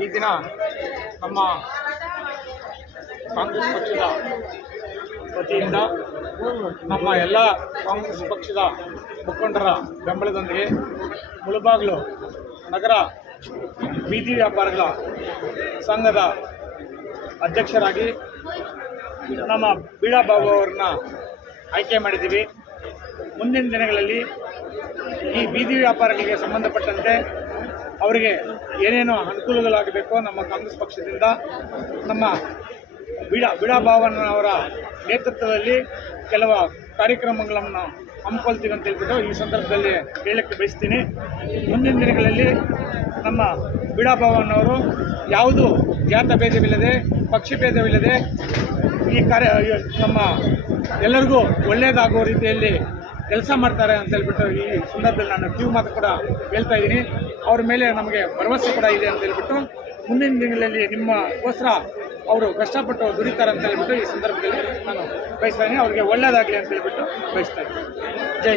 ಈ ದಿನ ನಮ್ಮ ಕಾಂಗ್ರೆಸ್ ಪಕ್ಷದ ವತಿಯಿಂದ ನಮ್ಮ ಎಲ್ಲ ಕಾಂಗ್ರೆಸ್ ಪಕ್ಷದ ಮುಖಂಡರ ಬೆಂಬಲದೊಂದಿಗೆ ಮುಳುಬಾಗಿಲು ನಗರ ಬೀದಿ ವ್ಯಾಪಾರಿಗಳ ಸಂಘದ ಅಧ್ಯಕ್ಷರಾಗಿ ನಮ್ಮ ಬೀಳಾಬಾಬು ಅವರನ್ನ ಆಯ್ಕೆ ಮಾಡಿದ್ದೀವಿ. ಮುಂದಿನ ದಿನಗಳಲ್ಲಿ ಈ ಬೀದಿ ವ್ಯಾಪಾರಗಳಿಗೆ ಸಂಬಂಧಪಟ್ಟಂತೆ ಅವರಿಗೆ ಏನೇನು ಅನುಕೂಲಗಳಾಗಬೇಕೋ ನಮ್ಮ ಕಾಂಗ್ರೆಸ್ ಪಕ್ಷದಿಂದ ನಮ್ಮ ಬಿಡಾ ಬಿಡಾ ಭಾವನ ಅವರ ನೇತೃತ್ವದಲ್ಲಿ ಕೆಲವು ಕಾರ್ಯಕ್ರಮಗಳನ್ನು ಹಮ್ಮಿಕೊಳ್ತೀವಿ ಅಂತ ಹೇಳ್ಬಿಟ್ಟು ಈ ಸಂದರ್ಭದಲ್ಲಿ ಹೇಳಕ್ಕೆ ಬಯಸ್ತೀನಿ. ಮುಂದಿನ ದಿನಗಳಲ್ಲಿ ನಮ್ಮ ಬಿಡಾ ಭಾವನವರು ಯಾವುದು ಜಾತ ಭೇದವಿಲ್ಲದೆ, ಪಕ್ಷ ಭೇದವಿಲ್ಲದೆ ಈ ಕಾರ್ಯ ನಮ್ಮ ಎಲ್ಲರಿಗೂ ಒಳ್ಳೆಯದಾಗುವ ರೀತಿಯಲ್ಲಿ ಕೆಲಸ ಮಾಡ್ತಾರೆ ಅಂತ ಹೇಳ್ಬಿಟ್ಟು ಈ ಸಂದರ್ಭದಲ್ಲಿ ನಾನು ಟ್ಯೂ ಮಾತು ಕೂಡ ಹೇಳ್ತಾ ಇದ್ದೀನಿ. ಅವ್ರ ಮೇಲೆ ನಮಗೆ ಭರವಸೆ ಕೂಡ ಇದೆ ಅಂತ ಹೇಳ್ಬಿಟ್ಟು ಮುಂದಿನ ದಿನಗಳಲ್ಲಿ ನಿಮ್ಮಗೋಸ್ಕರ ಅವರು ಕಷ್ಟಪಟ್ಟು ದುಡಿತಾರೆ ಅಂತ ಹೇಳ್ಬಿಟ್ಟು ಈ ಸಂದರ್ಭದಲ್ಲಿ ನಾನು ಬಯಸ್ತಾ ಇದ್ದೀನಿ. ಅವ್ರಿಗೆ ಒಳ್ಳೆಯದಾಗಲಿ ಅಂತ ಹೇಳ್ಬಿಟ್ಟು ಬಯಸ್ತಾ ಜೈ